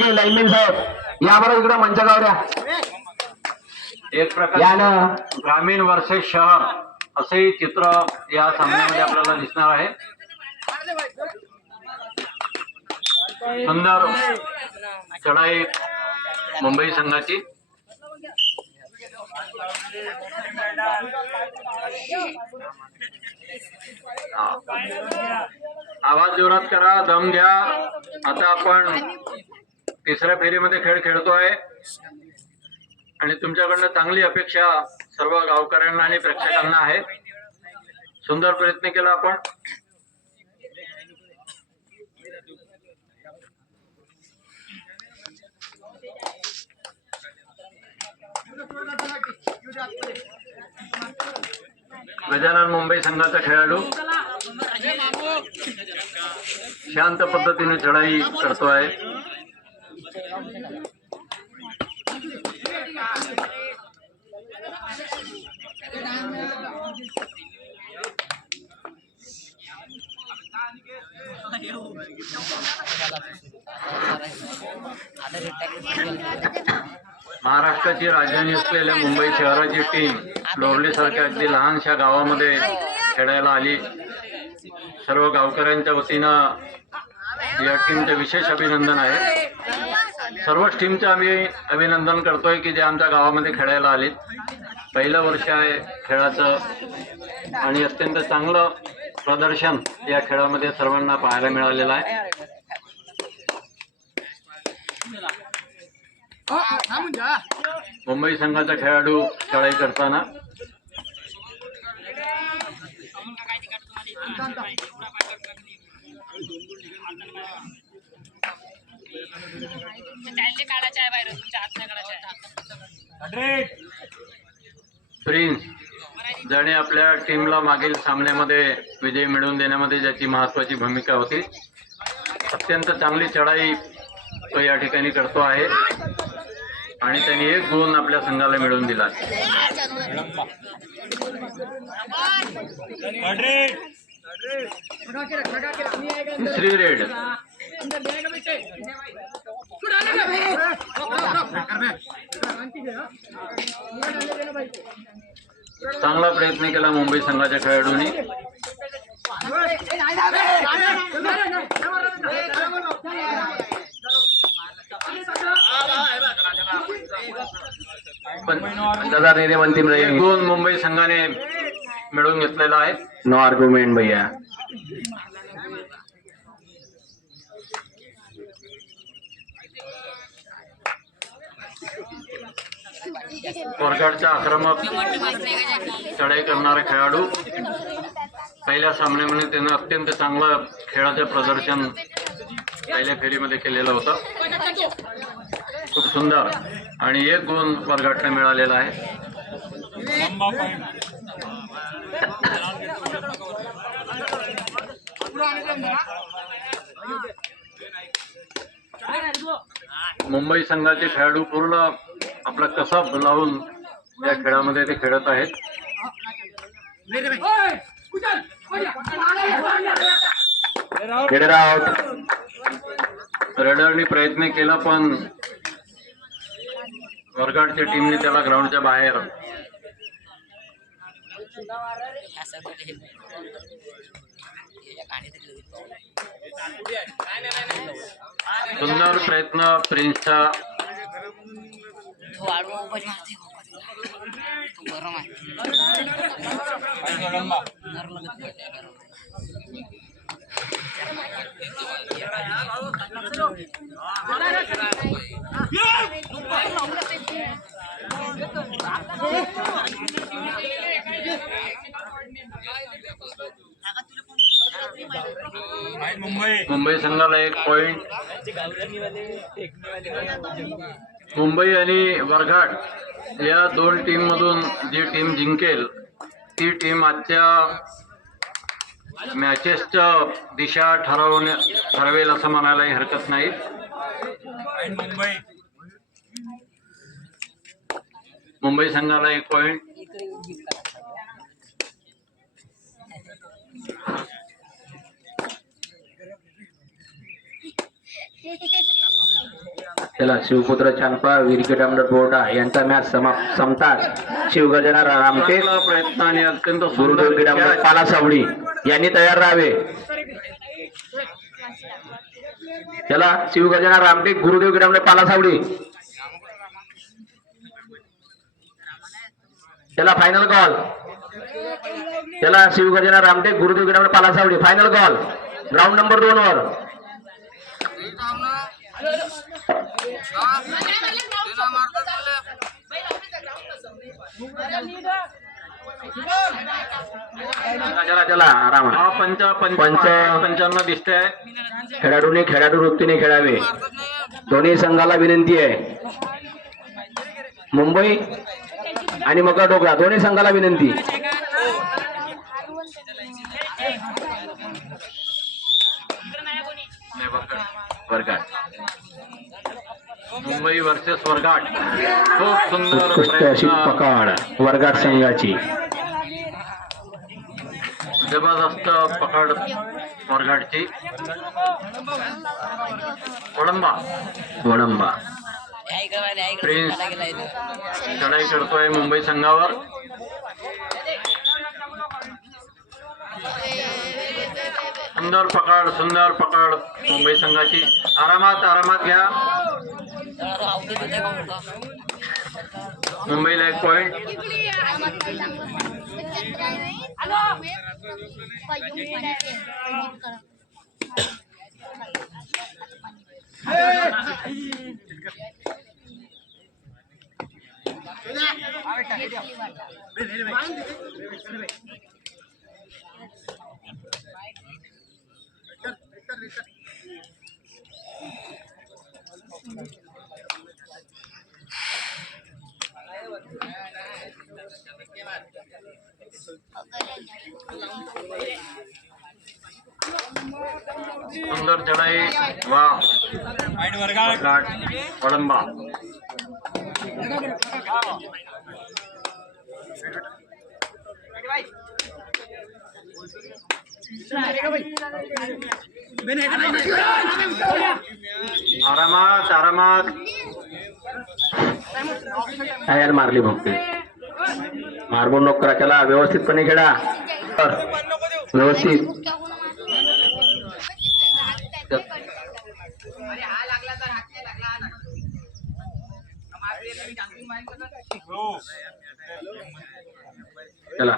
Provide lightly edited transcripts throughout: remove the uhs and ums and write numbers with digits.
Lineman साहेब यावर इकडे मंचावर या. एक प्रकार ग्रामीण वर्सेस शहर असे चित्र या सामन्यामध्ये आपल्याला दिसणार आहे. सुंदर चढाई मुंबई संघाची. आवाज जोरात करा, दम घ्या. आता आपण तिसऱ्या फेरीमध्ये खेळ खेळतोय आणि तुमच्याकडनं चांगली अपेक्षा सर्व गावकऱ्यांना आणि प्रेक्षकांना आहे. सुंदर प्रयत्न केला आपण. गजानन मुंबई संघाचा खेळाडू शांत पद्धतीने चढाई करतोय. महाराष्ट्राची राजधानी असलेल्या मुंबई शहराची टीम लोरलीसारख्या अगदी लहानशा गावामध्ये खेळायला आली. सर्व गावकऱ्यांच्या वतीनं या टीमचे विशेष अभिनंदन आहे. सर्वच टीमचे आम्ही अभिनंदन करतोय की जे आमच्या गावामध्ये खेळायला आले. पहिलं वर्ष आहे खेळाचं आणि अत्यंत चांगलं प्रदर्शन या खेळामध्ये सर्वांना पाहायला मिळालेलं आहे. मुंबई संघाचा खेळाडू चढाई करताना प्रिन्स ज्याने आपल्या टीमला मागील सामन्यामध्ये विजय मिळवून देण्यामध्ये ज्याची महत्वाची भूमिका होती. अत्यंत चांगली चढाई तो या ठिकाणी करतो आहे आणि त्यांनी 1 गुण आपल्या संघाला मिळवून दिला. तिसरी रेड चांगला प्रयत्न केला मुंबई संघाच्या खेळाडूंनी. गुण मुंबई संघाने मिळवून घेतलेला आहे. नो आर्ग्युमेंट भैया. वरगाडचा आक्रमक चढाई करणारा खेळाडू पहिल्या सामन्यामध्ये त्यानं अत्यंत चांगलं खेळाचं प्रदर्शन पहिल्या फेरीमध्ये केलेलं होतं. खूप सुंदर आणि 1 गुण वरगाडला मिळालेला आहे. मुंबई संघाचे खेळाडू पूर्ण आपला कसब लावून या खेळामध्ये ते खेळत आहेत. रेडरनी प्रयत्न केला पण वरगाडच्या टीमने त्याला ग्राउंडच्या बाहेर. सुंदर प्रयत्न प्रिन्सचा. मुंबई संघाला 1 पॉइंट. मुंबई आणि वरघाट या 2 टीम मधून जी टीम जिंकेल ती टीम आजच्या मॅचेसच्या दिशा ठरवेल असं म्हणायलाही हरकत नाही. मुंबई संघाला 1 पॉइंट. चला शिवपुत्र चांदपा विरकेट आमदार बोर्डा यांचा मॅच संपतात शिवगर्जना रामटेक चांगला प्रयत्न आणि अत्यंत गुरुदेव सुंदर क्रीडामंडळ catch. पालासावडी यांनी तयार राहावे. चला शिवगर्जना रामटेक गुरुदेव क्रीडामंडळ पालासावडी. चला फायनल कॉल. चला शिवगर्जना रामटेक गुरुदेव क्रीडामंडळ Palasavadi final call ground number 2 वर. चला चला आराम. हा पंच 55 दिसतंय. खेळाडूंनी खेळाडू वृत्तीने खेळावे. दोन्ही संघाला विनंती आहे. मुंबई आणि मकर डोकरा दोन्ही संघाला विनंती. वर्गाट मुंबई वर्सेस वर्गाट. खूप सुंदर उत्कृष्ट अशी प्रयत्न. पकड वर्गाट संघाची. जबरदस्त पकड वर्गाटची. वडंबा प्रिन्स चढाई करतोय मुंबई संघावर. सुंदर पकड मुंबई संघाची. आरामात घ्या. मुंबईला 1 पॉइंट. सुंदर चढाई. वा वर्गाट वडंबा. आरामात तयार मारली भक्ती. मारबोल नको करा. चला व्यवस्थितपणे खेळा. व्यवस्थित. चला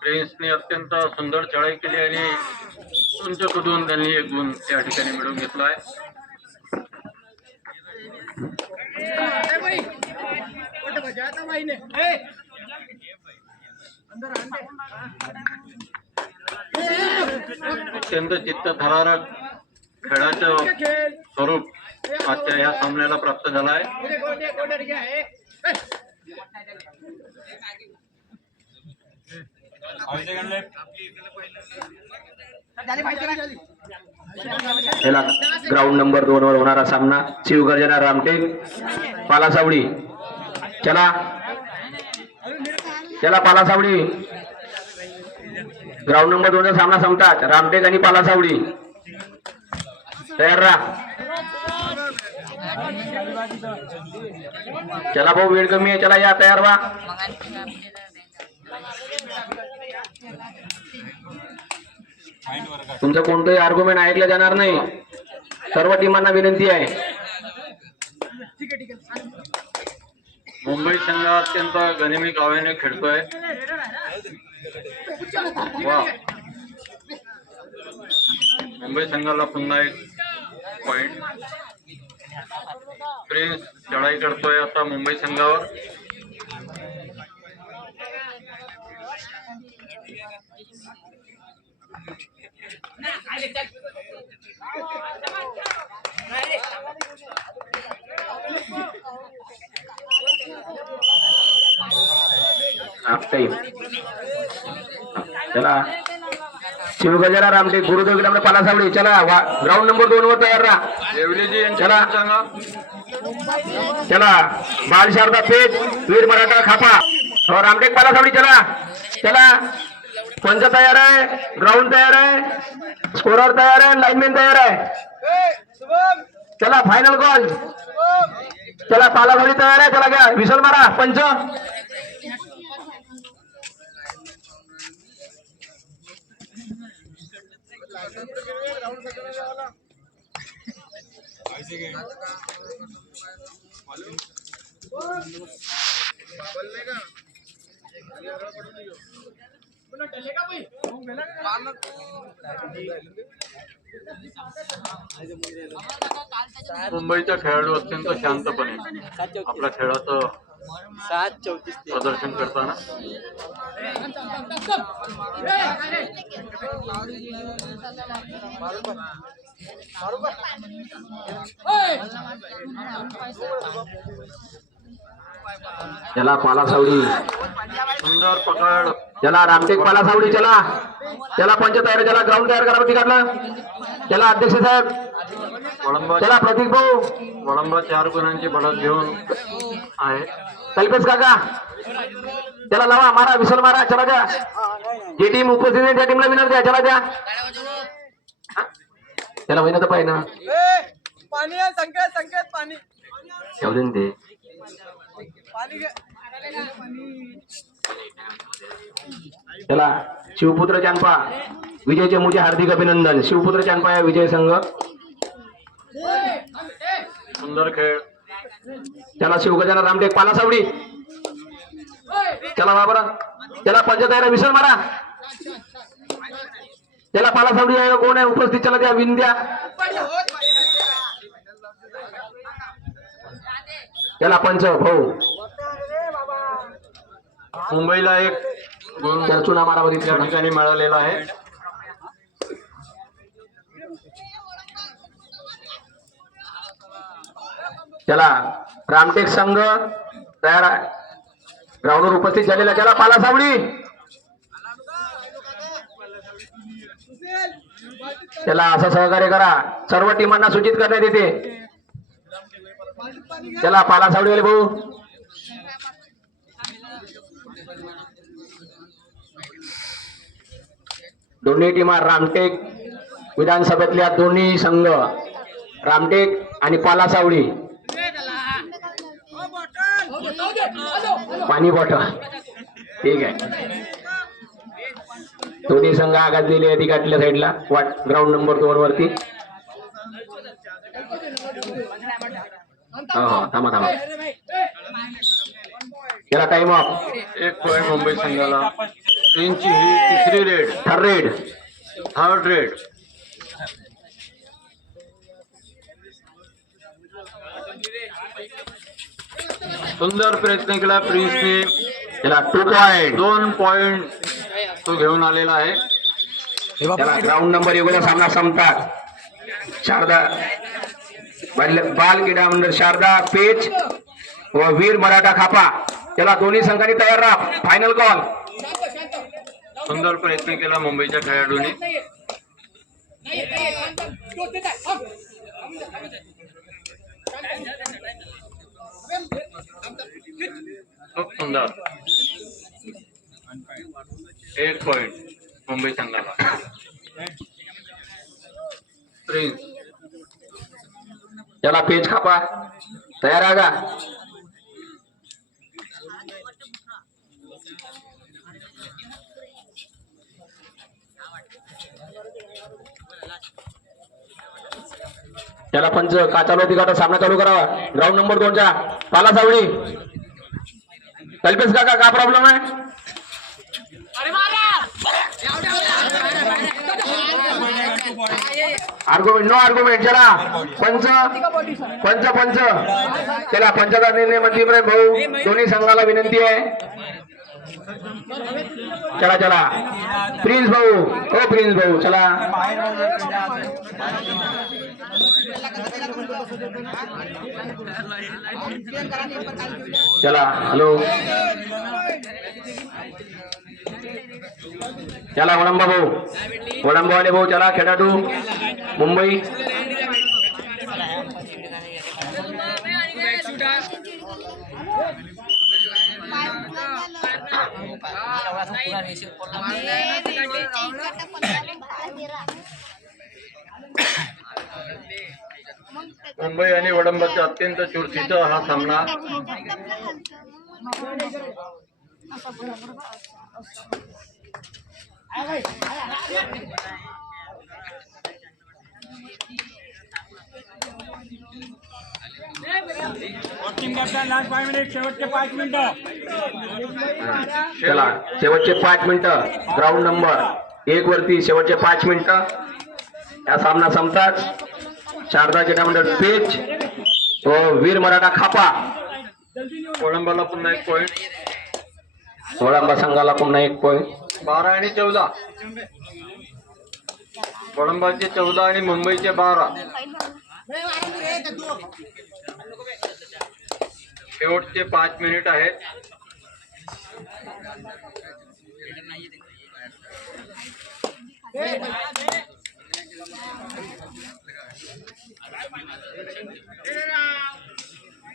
प्रिन्सने अत्यंत सुंदर चढाई केली आणि उंच कुदून त्यांनी 1 गुण त्या ठिकाणी मिळवून घेतलाय. अत्यंत चित्तथरारक खेळाचं स्वरूप आजच्या या सामन्याला प्राप्त झालं आहे. चला ग्राउंड नंबर 2 वर होणारा सामना शिवगर्जना रामटेक पालासावडी. चला चला पालासावडी. ग्राउंड नंबर 2 चा सामना संपतात. रामटेक आणि पालासावडी तयार राहा. चला भाऊ वेळ कमी आहे. चला या तयार व्हा. तुमचं कोणतंही आर्ग्युमेंट ऐकलं जाणार नाही. सर्व टीमांना विनंती आहे. मुंबई संघ अत्यंत गनिमी काव्याने खेळतोय. वा मुंबई संघाला पुन्हा 1 पॉइंट. प्रिन्स चढाई करतोय आता मुंबई संघावर. चला शिवगर्जना रामटेक गुरुदेव क्रीडामंडळ पालासावडी. चला ग्राउंड नंबर 2 वर तयार राहा. येवलेजी यांच्या चला. संघ. चला बाल शारदा पेठ वीर मराठा खापा रामटेक पालासावडी. चला चला पंच तयार आहे, ग्राउंड तयार आहे, स्कोरर तयार आहे, लाईनमॅन तयार आहे. चला फायनल कॉल. चला पालाघोडी तयार आहे. चला घ्या विसल मारा. पंच मुंबईचा खेळाडू अत्यंत शांतपणे आपल्या खेळाचं 7:34 प्रदर्शन करताना चला पालासावडी. सुंदर पकड. चला रामटेक पालासावडी. चला चला पंच तयार आहे. चला ग्राउंड तयार करा काढलं. चला अध्यक्ष साहेब. वळंबा चला प्रतीक भाऊ. वळंबा 4 गुणांची बढत घेऊन आहे. कल्पेश काका. चला लावा मारा विसल मारा. चला द्या. जी टीम उपस्थित आहे त्या टीमला विनर द्या. चला द्या. त्याला होईना तर पाहिजे ना. पाणी आहे, संकेत संकेत पाणी ठेवू दे ना ते. पाणी घे. चला शिवपुत्र चांपा विजय चमूचे हार्दिक अभिनंदन. शिवपुत्र चांपा या विजय संघ. सुंदर खेळ. चला शिवगजानन रामटेक पालासावडी. चला बाबरा. चला पंचतायला विसर मारा. त्याला पालासावडी आहे कोण आहे उपस्थित. चला द्या विन द्या. त्याला पंच भाऊ. मुंबईला एक गुण त्याला चुना मारा बरी. या ठिकाणी मिळालेला आहे. चला रामटेक संघ तयार आहे. ग्राउंडवर उपस्थित झालेला. चला पालासावडी. त्याला असं सहकार्य करा. सर्व टीमांना सूचित करण्यात येते. चला पालासावडीवाले भाऊ. दोन्ही टीमा रामटेक विधानसभेतल्या दोन्ही संघ रामटेक आणि पालासावडी. पाणी बॉटल ठीक आहे. दोन्ही संघ आघात दिले आहे तिकडल्या साईडला ग्राउंड नंबर 2 वरती. हो थांबा थांबा. त्याला टाइम ऑफ. 1 पॉईंट मुंबई संघाला. ट्रेनची ही तिसरी रेड. Third red. सुंदर प्रयत्न केला प्रिन्सने. त्याला 2 पॉइंट. 2 पॉइंट तो घेऊन आलेला आहे. त्याला ग्राउंड नंबर 1 सामना संपतात. शारदा बाल क्रीडा मंडळ शारदा पेच व वीर मराठा खापा. त्याला दोन्ही संघांनी तयार राहा. Final call. सुंदर प्रयत्न केला मुंबईच्या खेळाडूंनी. खूप सुंदर. 1 पॉइंट मुंबई संघाला. प्रिन्स. त्याला पेच खापा तयार आहे का. त्याला पंच का चालू होती का सामना चालू करावा. ग्राउंड नंबर 2 चा पालासावडी. कल्पेश काका का प्रॉब्लेम आहे. Argument no argument. चला पंच पंच पंच. चला पंचाचा निर्णय मंत्री भाऊ. दोन्ही संघाला विनंती आहे. चला चला प्रिन्स भाऊ. हो प्रिन्स भाऊ चला. चला हॅलो. चला वडंबा भाऊ. वडंबावाले भाऊ. चला खेळाडू मुंबई. मुंबई आणि वडंबाचा अत्यंत चुरशीचा हा सामना लास्ट 5 मिनिट शेवटचे 5 मिनिटं चला शेवटचे 5 मिनिटं ग्राउंड नंबर 1 वरती शेवटचे 5 मिनिटं या सामना संपताच शारदा क्रीडा मंडळ पेच व वीर मराठा खापा वडंबाला पुन्हा 1 पॉईंट वडंबा संघाला पुन्हा 1 पॉईंट 12 आणि 14 वडंबाचे 14 आणि मुंबईचे 12 शेवटचे 5 मिनिट आहेत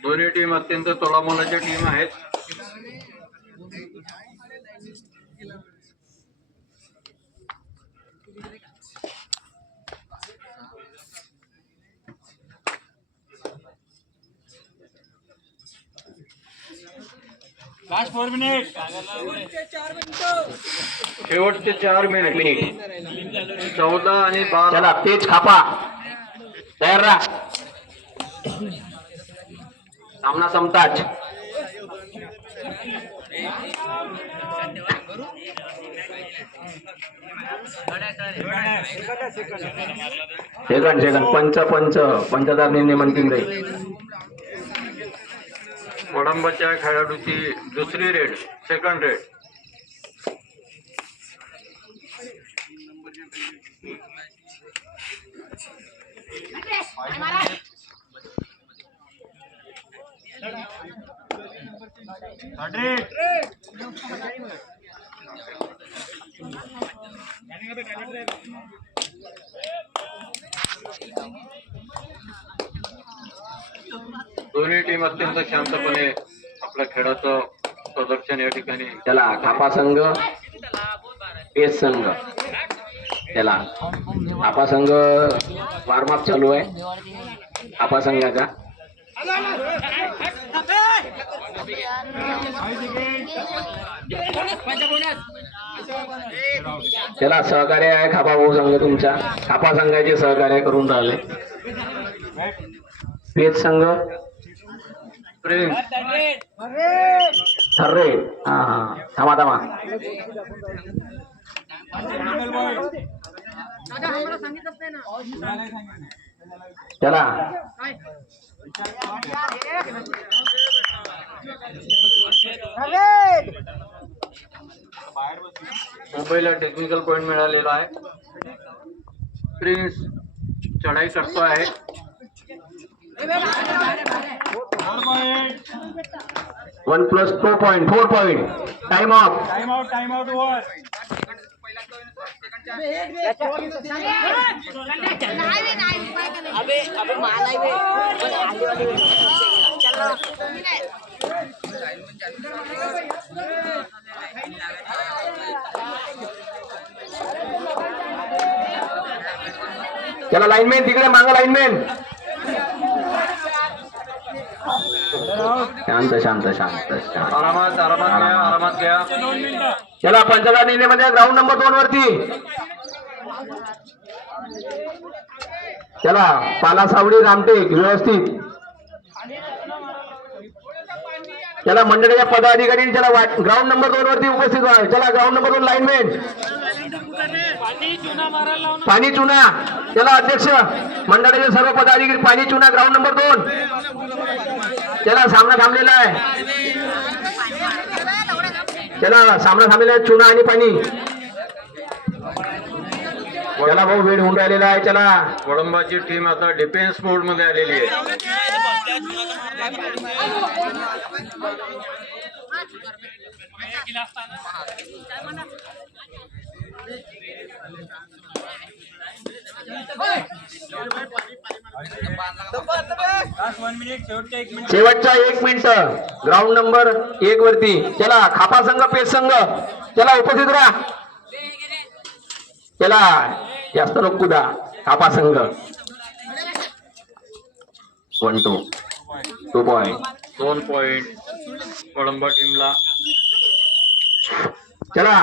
दोन्ही टीम अत्यंत तोलामोलाच्या टीम आहेत लास्ट 4 मिनिट शेवटचे 4 मिनिट 14 आणि 12 चला पेच खापा तयार राहा सामना संपताच सेकंड पंचदार निर्णय अंतिम राहील वडंबाच्या खेळाडूची दुसरी रेड सेकंड रेड दोन्ही टीम अत्यंत शांतपणे आपल्या खेळाचं प्रदर्शन या ठिकाणी चला खापा संघ पेच संघ चला खापा संघ वॉर्मअप चालू आहे खापा संघाचा चला सहकार्य आहे खापा भाऊ संघ तुमच्या खापा संघाचे सहकार्य करून राहिले पेच संघ प्रिन्स ठर्रे हा थांबा चला मुंबईला टेक्निकल पॉइंट मिळालेला आहे प्रिन्स चढाई करतो आहे 1+2 point 4 point time of time out over चला लाईनमॅन तिकडे मागं लाईनमॅन शांत आरामात घ्या चला पंचदार निर्णयमध्ये ग्राउंड नंबर 2 वरती चला पाला सावडी रामटेक व्यवस्थित चला मंडळीच्या पदाधिकारी चला ग्राउंड नंबर 2 वरती उपस्थित व्हा चला ग्राउंड नंबर 2 लाईनमॅन पाणी चुना चला अध्यक्ष मंडळाचे सर्व पदाधिकारी पाणी चुना ग्राउंड नंबर 2 चला सामना थांबलेला आहे चला सामना थांबलेला आहे चुना आणि पाणी चला भाऊ वेळ होऊन राहिलेला आहे चला वडंबाची टीम आता डिफेन्स मोड मध्ये आलेली आहे लास्ट 1 मिनिट शेवटचे 1 मिनिट शेवटच्या 1 मिनिट ग्राउंड नंबर 1 वरती. चला खापा संघ पेस संघ चला उपस्थित राहा. चला जास्त नको कुदा खापा संघ 1-2 पॉइंट 2 पॉइंट कोळंबा टीमला. चला